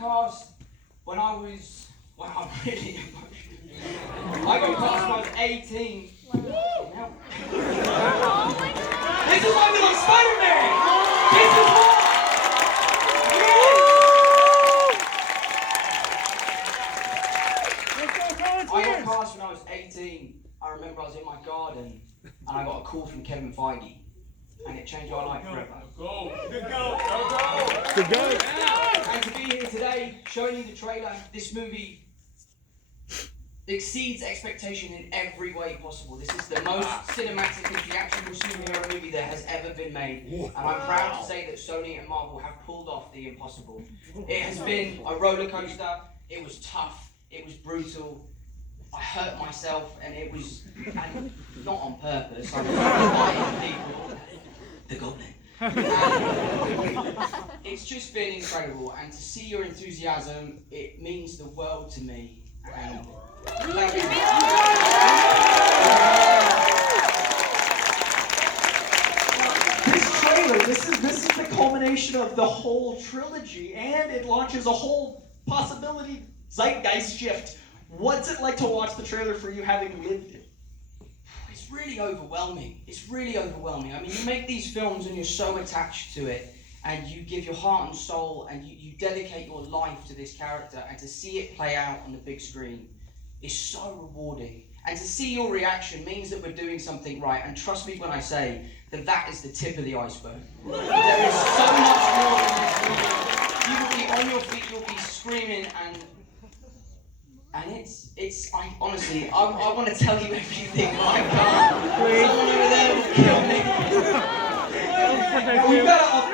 cast when I was, wow, I'm really emotional. I got cast when I was 18. Wow. This is why we love Spider-Man! This is why! I got cast when I was 18. I remember I was in my garden and I got a call from Kevin Feige and it changed my life forever. Go! And to be here today, showing you the trailer, this movie exceeds expectation in every way possible. This is the most cinematic and theatrical superhero movie that has ever been made. And I'm proud to say that Sony and Marvel have pulled off the impossible. It has been a roller coaster. It was tough. It was brutal. I hurt myself, and it was not on purpose. I was fighting people. The Goblin. It's just been incredible, and to see your enthusiasm, it means the world to me. And this trailer, this is the culmination of the whole trilogy, and it launches a whole possibility zeitgeist shift. What's it like to watch the trailer for you having lived it? It's really overwhelming. It's really overwhelming. I mean, you make these films and you're so attached to it, and you give your heart and soul, and you dedicate your life to this character, and to see it play out on the big screen is so rewarding. And to see your reaction means that we're doing something right, and trust me when I say that that is the tip of the iceberg. There is so much more in this movie. You will be on your feet, you'll be screaming, and I honestly, I want to tell you everything, but I can't. Someone over there will kill me.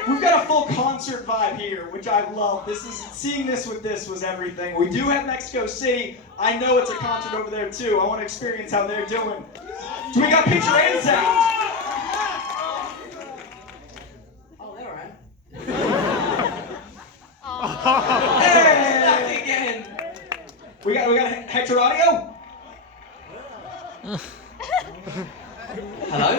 We've got a full concert vibe here, which I love. Seeing this with this was everything. We do have Mexico City. I know it's a concert over there too. I want to experience how they're doing. So we got picture and sound. Oh, they're around. Hey, back again. We got Hector audio. Hello?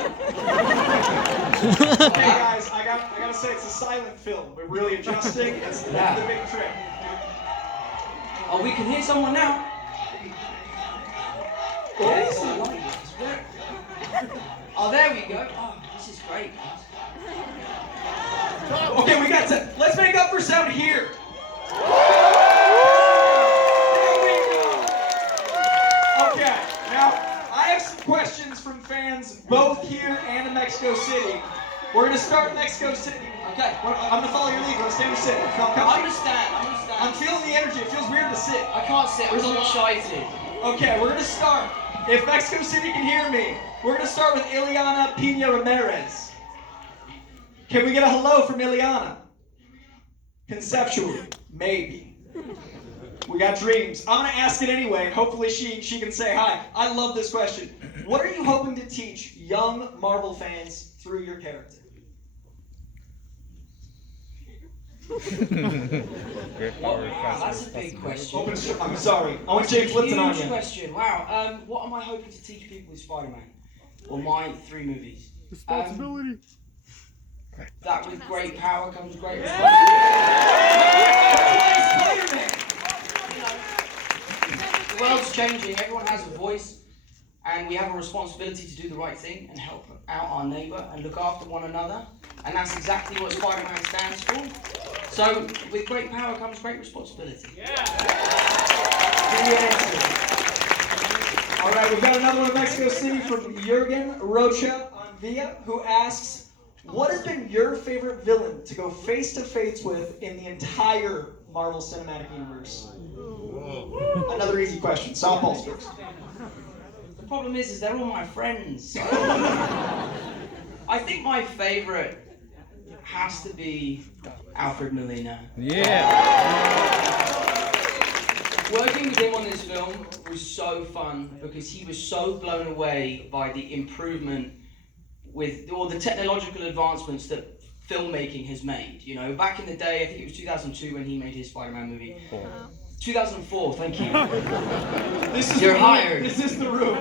Okay, guys, I gotta say it's a silent film. We're really adjusting. It's the big trick. Oh, we can hear someone now. Oh, there we go. Oh, this is great, guys. Okay, we got to. Let's make up for sound here. Okay, now I have some questions from fans both here and in Mexico City. We're gonna start in Mexico City. Okay. I'm gonna follow your lead. We'll stand or sit. I understand. I'm feeling the energy. It feels weird to sit. I can't sit. I'm so excited. Okay, we're gonna start. If Mexico City can hear me, we're gonna start with Ileana Pina Ramirez. Can we get a hello from Ileana? Conceptually, maybe. We got dreams. I'm gonna ask it anyway. Hopefully she can say hi. I love this question. What are you hoping to teach young Marvel fans through your character? Wow, that's a big question. I'm sorry. I want James Lipton on you. Huge question. Wow. What am I hoping to teach people with Spider-Man? Or my 3 movies? Responsibility. That with great power comes great responsibility. The world's changing. Everyone has a voice, and we have a responsibility to do the right thing and help out our neighbour and look after one another. And that's exactly what Spider-Man stands for. So, with great power comes great responsibility. All right, we've got another one in Mexico City from Jurgen Rocha Anvia, who asks, what has been your favorite villain to go face-to-face with in the entire Marvel Cinematic Universe? Another easy question. Softballs first. The problem is they're all my friends. So I think my favourite has to be Alfred Molina. Yeah. Working with him on this film was so fun because he was so blown away by the improvement with all the technological advancements that filmmaking has made. You know, back in the day, I think it was 2002 when he made his Spider-Man movie. 2004, thank you. You're hired. This is the room.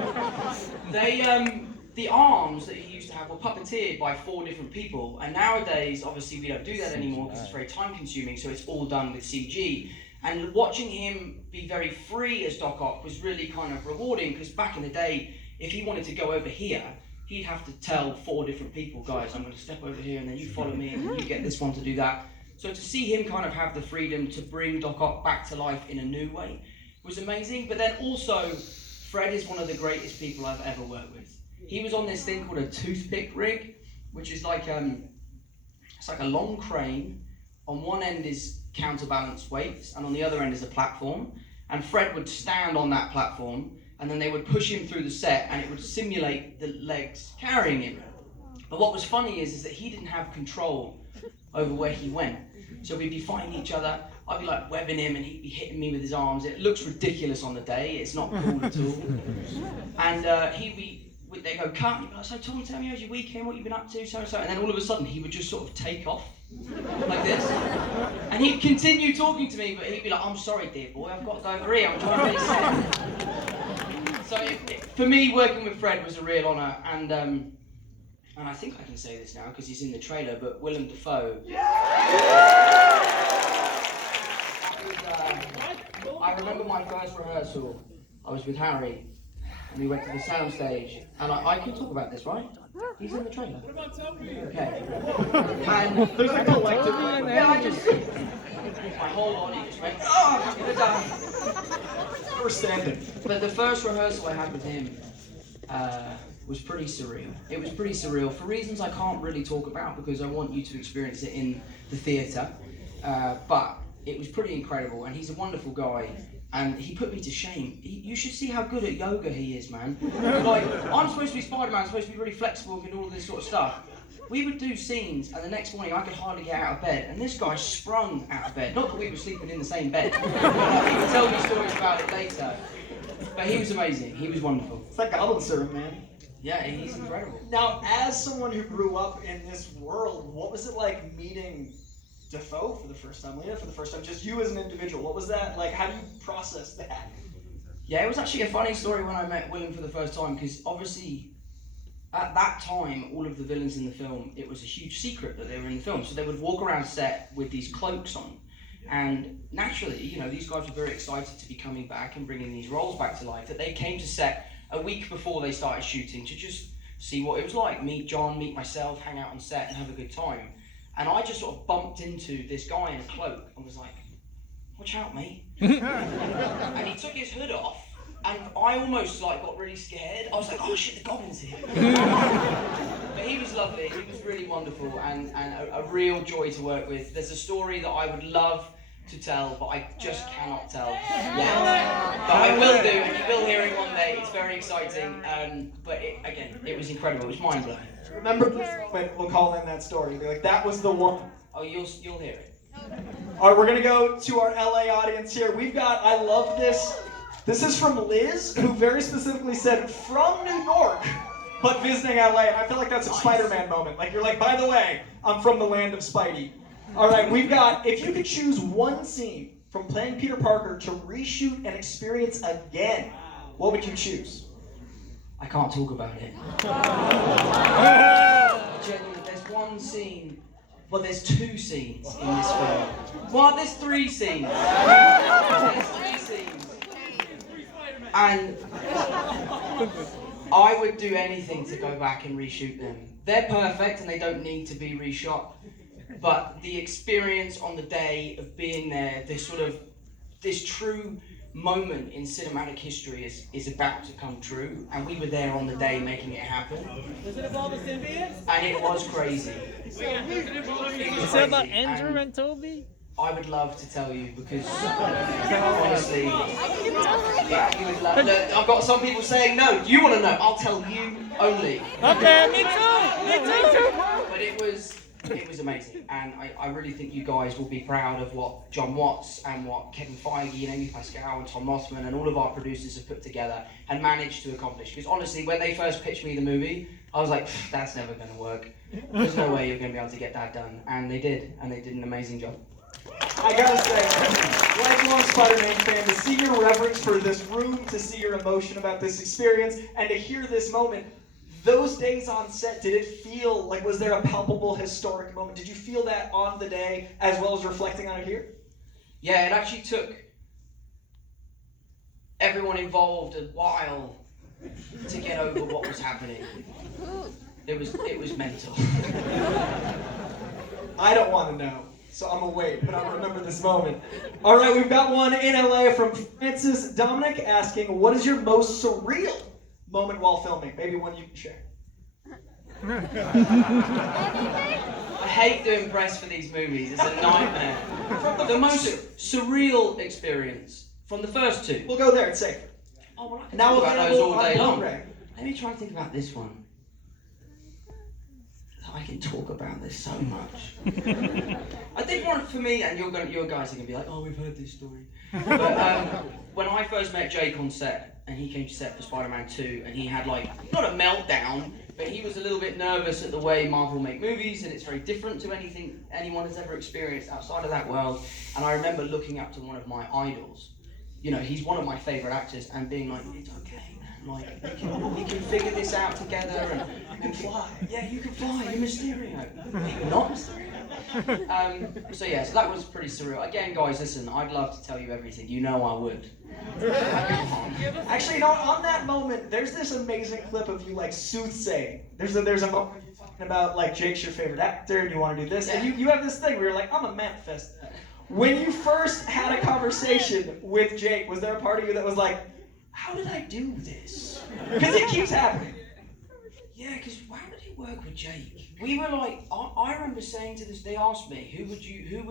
The arms that he used to have were puppeteered by 4 different people, and nowadays, obviously, we don't do that anymore because it's very time-consuming, so it's all done with CG. And watching him be very free as Doc Ock was really kind of rewarding, because back in the day, if he wanted to go over here, he'd have to tell 4 different people, guys, I'm going to step over here, and then you follow me, and then you get this one to do that. So to see him kind of have the freedom to bring Doc Ock back to life in a new way was amazing. But then also, Fred is one of the greatest people I've ever worked with. He was on this thing called a toothpick rig, which is like it's like a long crane. On one end is counterbalance weights, and on the other end is a platform. And Fred would stand on that platform, and then they would push him through the set, and it would simulate the legs carrying him. But what was funny is that he didn't have control over where he went. So we'd be fighting each other. I'd be like webbing him, and he'd be hitting me with his arms. It looks ridiculous on the day. It's not cool at all. And they go, cut. He'd be like, so Tom, tell me how's your weekend, what you've been up to, so and so. And then all of a sudden, he would just sort of take off like this. And he'd continue talking to me, but he'd be like, I'm sorry, dear boy, I've got to go over here. I'm trying to really set. So for me, working with Fred was a real honour. And I think I can say this now because he's in the trailer, but Willem Dafoe. I remember my first rehearsal. I was with Harry, and we went to the soundstage. And I can talk about this, right? He's in the trailer. What about Selfie? Okay. And there's a collective. Yeah, I hold on, he just went, oh, I'm gonna die. We're standing. But the first rehearsal I had with him was pretty surreal. It was pretty surreal for reasons I can't really talk about because I want you to experience it in the theatre. But it was pretty incredible, and he's a wonderful guy. And he put me to shame. You should see how good at yoga he is, man. Like, I'm supposed to be Spider-Man, I'm supposed to be really flexible and all of this sort of stuff. We would do scenes, and the next morning I could hardly get out of bed, and this guy sprung out of bed. Not that we were sleeping in the same bed. He would tell me stories about it later. But he was amazing. He was wonderful. It's like Goblin Syrup, man. Yeah, he's incredible. Now, as someone who grew up in this world, what was it like meeting Dafoe for the first time, Lena for the first time, just you as an individual? What was that like? How do you process that? Yeah, it was actually a funny story when I met Willem for the first time, because obviously at that time all of the villains in the film, it was a huge secret that they were in the film, so they would walk around set with these cloaks on, and naturally, you know, these guys were very excited to be coming back and bringing these roles back to life, that they came to set a week before they started shooting to just see what it was like, meet John, meet myself, hang out on set and have a good time. And I just sort of bumped into this guy in a cloak and was like, watch out, mate. And he took his hood off, and I almost like got really scared. I was like, oh shit, the goblin's here. But he was lovely, he was really wonderful, and a real joy to work with. There's a story that I would love to tell, but I just cannot tell yet. But I will do, and you will hear it one day. It's very exciting, but it was incredible. It was mind-blowing. Remember this moment, we'll call in that story. Be like, that was the one. Oh, you'll hear it. All right, we're going to go to our LA audience here. We've got, I love this. This is from Liz, who very specifically said, from New York, but visiting LA. And I feel like that's a Spider-Man moment. Like, you're like, by the way, I'm from the land of Spidey. All right, we've got, if you could choose one scene from playing Peter Parker to reshoot and experience again, what would you choose? I can't talk about it. Genuinely, there's one scene, well, there's 2 scenes in this film. Well, there's 3 scenes. There's 3 scenes. And I would do anything to go back and reshoot them. They're perfect and they don't need to be reshot. But the experience on the day of being there, this true moment in cinematic history is about to come true, and we were there on the day making it happen. Does it involve the symbiotes? And it was crazy. Is it about Andrew and Toby? I would love to tell you because honestly, you would love. Look, I've got some people saying no. You want to know? I'll tell you only. Okay, me too. Me too. But it was amazing, and I really think you guys will be proud of what John Watts and what Kevin Feige and Amy Pascal and Tom Mossman and all of our producers have put together and managed to accomplish. Because honestly, when they first pitched me the movie, I was like, that's never going to work. There's no way you're going to be able to get that done. And they did an amazing job. I gotta say, lifelong Spider-Man fan, to see your reverence for this room, to see your emotion about this experience, and to hear this moment, those days on set, did it feel like, was there a palpable historic moment? Did you feel that on the day as well as reflecting on it here? Yeah, it actually took everyone involved a while to get over what was happening. It was mental. I don't want to know, so I'm gonna wait, but I'll remember this moment. All right, we've got one in LA from Francis Dominic asking, what is your most surreal moment while filming? Maybe one you can share. I hate doing press for these movies. It's a nightmare. The most surreal experience from the first two. We'll go there, it's safe. Oh, well, I can Now talk about those all available day on long. Blu-ray. Let me try and think about this one. I can talk about this so much. I think one for me, and your guys are gonna be like, oh, we've heard this story. But when I first met Jake on set, and he came to set for Spider-Man 2, and he had like not a meltdown, but he was a little bit nervous at the way Marvel make movies, and it's very different to anything anyone has ever experienced outside of that world. And I remember looking up to one of my idols. You know, he's one of my favorite actors, and being like, it's okay. Like, we can figure this out together, and you can fly. Yeah, you can fly. You're Mysterio. You're not Mysterio. So that was pretty surreal. Again, guys, listen. I'd love to tell you everything. You know I would. Actually, you know, on that moment, there's this amazing clip of you like soothsaying. There's a moment you're talking about like Jake's your favorite actor, and you want to do this, and you have this thing where you're like, I'm a manifest. When you first had a conversation with Jake, was there a part of you that was like, how did I do this? Because it keeps happening. Yeah, because how did it work with Jake? We were like, I remember saying to this, they asked me, who would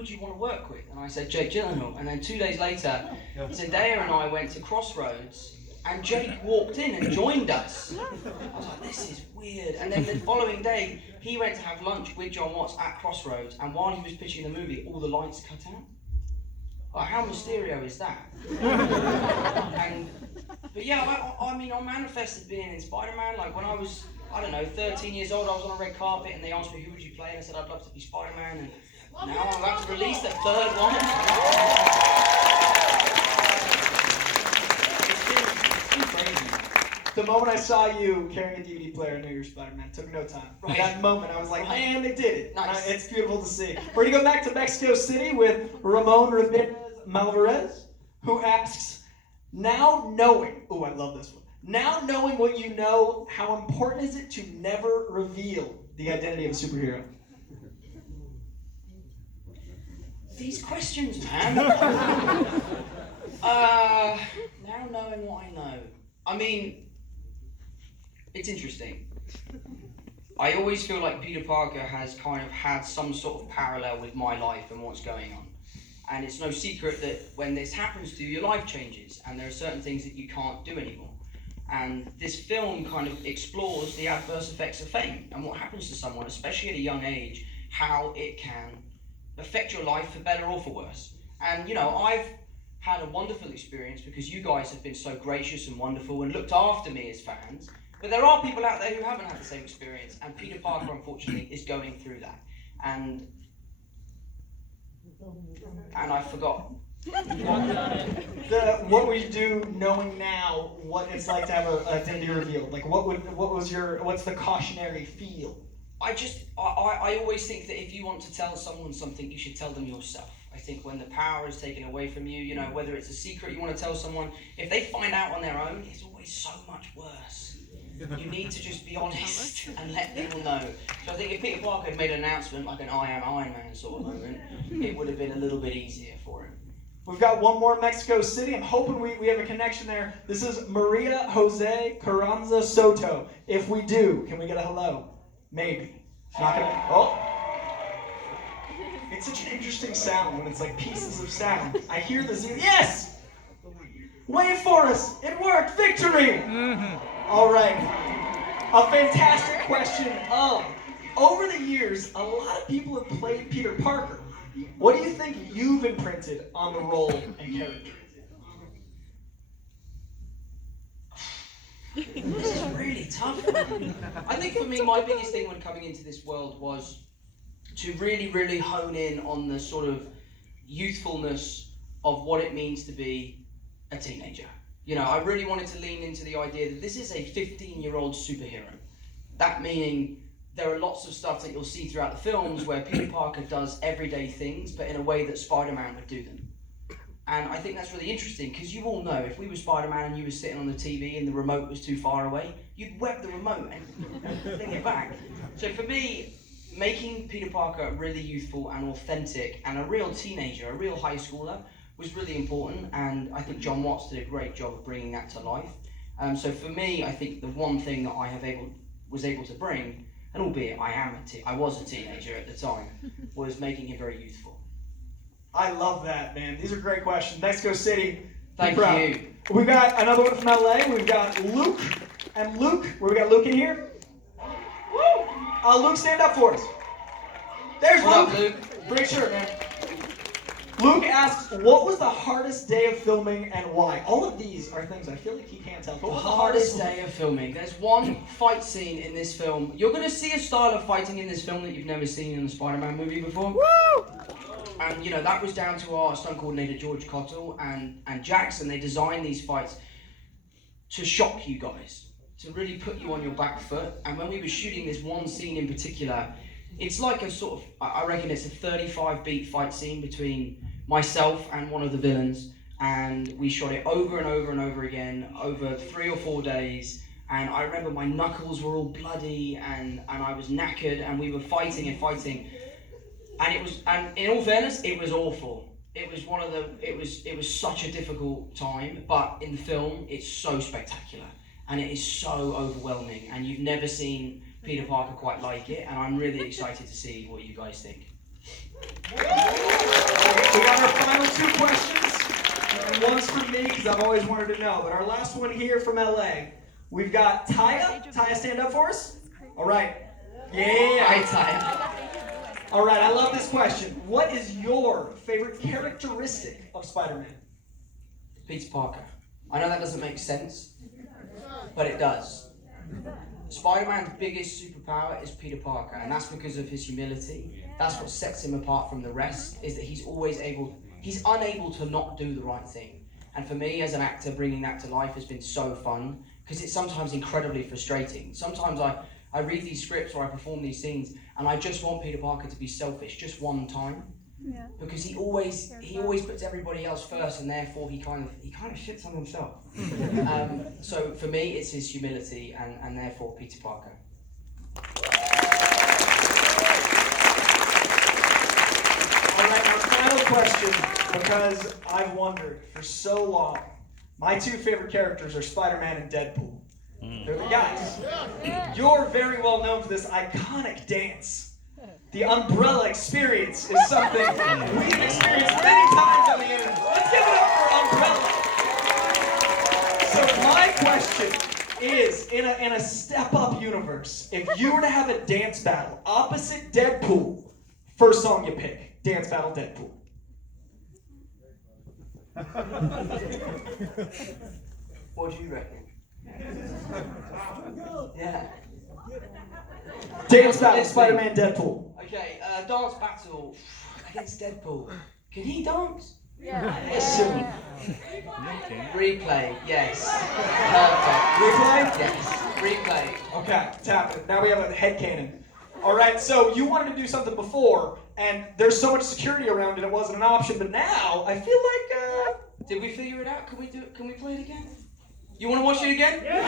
you want to work with? And I said, Jake Gyllenhaal. And then 2 days later, Zendaya and I went to Crossroads, and Jake walked in and joined us. I was like, this is weird. And then the following day, he went to have lunch with John Watts at Crossroads, and while he was pitching the movie, all the lights cut out. Like, how Mysterio is that? But yeah, I mean, I manifested being in Spider-Man. Like, when I was, I don't know, 13 years old, I was on a red carpet, and they asked me, who would you play? And I said, I'd love to be Spider-Man. And now I'm about to release the third one. It's been crazy. The moment I saw you carrying a DVD player, I knew you were Spider-Man. Took no time. Right. That moment, I was like, man, they did it. Nice. It's beautiful to see. We're going to go back to Mexico City with Ramon Ramirez Malvarez, who asks, now knowing, I love this one. Now knowing what you know, how important is it to never reveal the identity of a superhero? These questions, man. Now knowing what I know. I mean, it's interesting. I always feel like Peter Parker has kind of had some sort of parallel with my life and what's going on. And it's no secret that when this happens to you, your life changes, and there are certain things that you can't do anymore. And this film kind of explores the adverse effects of fame and what happens to someone, especially at a young age, how it can affect your life for better or for worse. And, you know, I've had a wonderful experience because you guys have been so gracious and wonderful and looked after me as fans. But there are people out there who haven't had the same experience, and Peter Parker, unfortunately, is going through that. And I forgot. What would you do knowing now what it's like to have an identity revealed? Like, what's the cautionary feel? I always think that if you want to tell someone something, you should tell them yourself. I think when the power is taken away from you, you know, whether it's a secret you want to tell someone, if they find out on their own, it's always so much worse. You need to just be honest and let people know. So I think if Peter Parker had made an announcement like an I am Iron Man sort of moment, it would have been a little bit easier for him. We've got one more in Mexico City. I'm hoping we have a connection there. This is Maria Jose Carranza Soto. If we do, can we get a hello? Maybe. Not gonna. Oh. It's such an interesting sound when it's like pieces of sound. I hear the zero. Yes! Wait for us. It worked. Victory! All right. A fantastic question of, over the years, a lot of people have played Peter Parker. What do you think you've imprinted on the role and character? This is really tough. I think for me, my biggest thing when coming into this world was to really, really hone in on the sort of youthfulness of what it means to be a teenager. You know, I really wanted to lean into the idea that this is a 15-year-old superhero. That meaning there are lots of stuff that you'll see throughout the films where Peter Parker does everyday things, but in a way that Spider-Man would do them. And I think that's really interesting because you all know if we were Spider-Man and you were sitting on the TV and the remote was too far away, you'd web the remote and fling it back. So for me, making Peter Parker really youthful and authentic and a real teenager, a real high schooler, was really important. And I think John Watts did a great job of bringing that to life. So for me, I think the one thing that I was able to bring, and albeit I was a teenager at the time, was making him very youthful. I love that, man. These are great questions. Mexico City. Thank you. We've got another one from LA. We've got Luke. And Luke, where we got Luke in here? Woo! Luke, stand up for us. There's What Luke. up, Luke? Great shirt, man. Luke asks, what was the hardest day of filming and why? All of these are things I feel like he can't tell. The hardest day of filming. There's one fight scene in this film. You're going to see a style of fighting in this film that you've never seen in the Spider-Man movie before. Woo! And you know, that was down to our stunt coordinator George Cottle and Jackson. They designed these fights to shock you guys, to really put you on your back foot. And when we were shooting this one scene in particular, it's like a sort of, I reckon it's a 35 beat fight scene between myself and one of the villains, and we shot it over and over and over again over 3 or 4 days. And I remember my knuckles were all bloody and I was knackered, and we were fighting and fighting. And in all fairness, it was awful. It was such a difficult time, but in the film, it's so spectacular and it is so overwhelming, and you've never seen Peter Parker quite like it, and I'm really excited to see what you guys think. We got our final 2 questions, and one's from me because I've always wanted to know, but our last one here from LA, we've got Taya. Taya, stand up for us. All right. Yeah. Hi, Taya. All right, I love this question. What is your favorite characteristic of Spider-Man? Peter Parker. I know that doesn't make sense, but it does. Spider-Man's biggest superpower is Peter Parker, and that's because of his humility. That's what sets him apart from the rest, is that he's unable to not do the right thing. And for me, as an actor, bringing that to life has been so fun, because it's sometimes incredibly frustrating. Sometimes I read these scripts or I perform these scenes, and I just want Peter Parker to be selfish just one time, because he always puts everybody else first, and therefore he kind of shits on himself. So for me, it's his humility, and therefore Peter Parker. All right, our final question, because I've wondered for so long. My 2 favorite characters are Spider-Man and Deadpool. They're the guys. You're very well known for this iconic dance. The umbrella experience is something we've experienced many times on the internet. Let's give it up for Umbrella. So my question is, in a step-up universe, if you were to have a dance battle opposite Deadpool, first song you pick, dance battle Deadpool. What do you reckon? Yeah. Dance battle, Spider-Man, Deadpool. Okay, dance battle against Deadpool. Can he dance? Yeah. Listen. Replay, yes. Perfect. Replay? Yes. Replay. Okay, tap it. Now we have a headcanon. All right, so you wanted to do something before, and there's so much security around it, it wasn't an option, but now I feel like, Did we figure it out? Can we do it? Can we play it again? You want to watch it again? Yeah!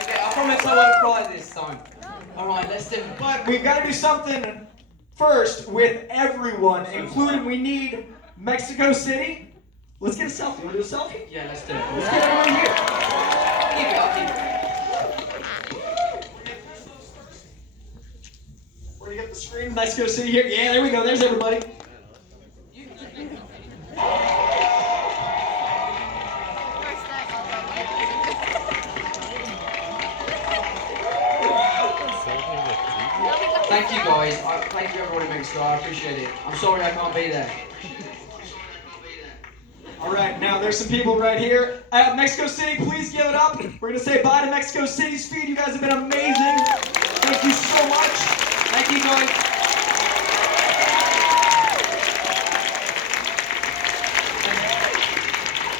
Okay, I promise I won't cry this time. Alright, let's do it. But we've got to do something first with everyone, including we need Mexico City. Let's get a selfie. You want to do a selfie? Yeah, let's do it. Let's get everyone here. Keep it, I'll keep it. We're going to get the screen. Mexico City here. Yeah, there we go. There's everybody. Thank you guys. Thank you everyone in Mexico. I appreciate it. I'm sorry I can't be there. All right, now there's some people right here. Mexico City, please give it up. We're going to say bye to Mexico City's feed. You guys have been amazing. Thank you so much. Thank you guys.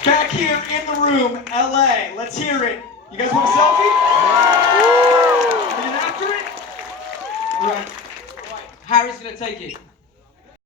Back here in the room, LA. Let's hear it. You guys want a selfie? Are you after it? All right. Harry's going to take it.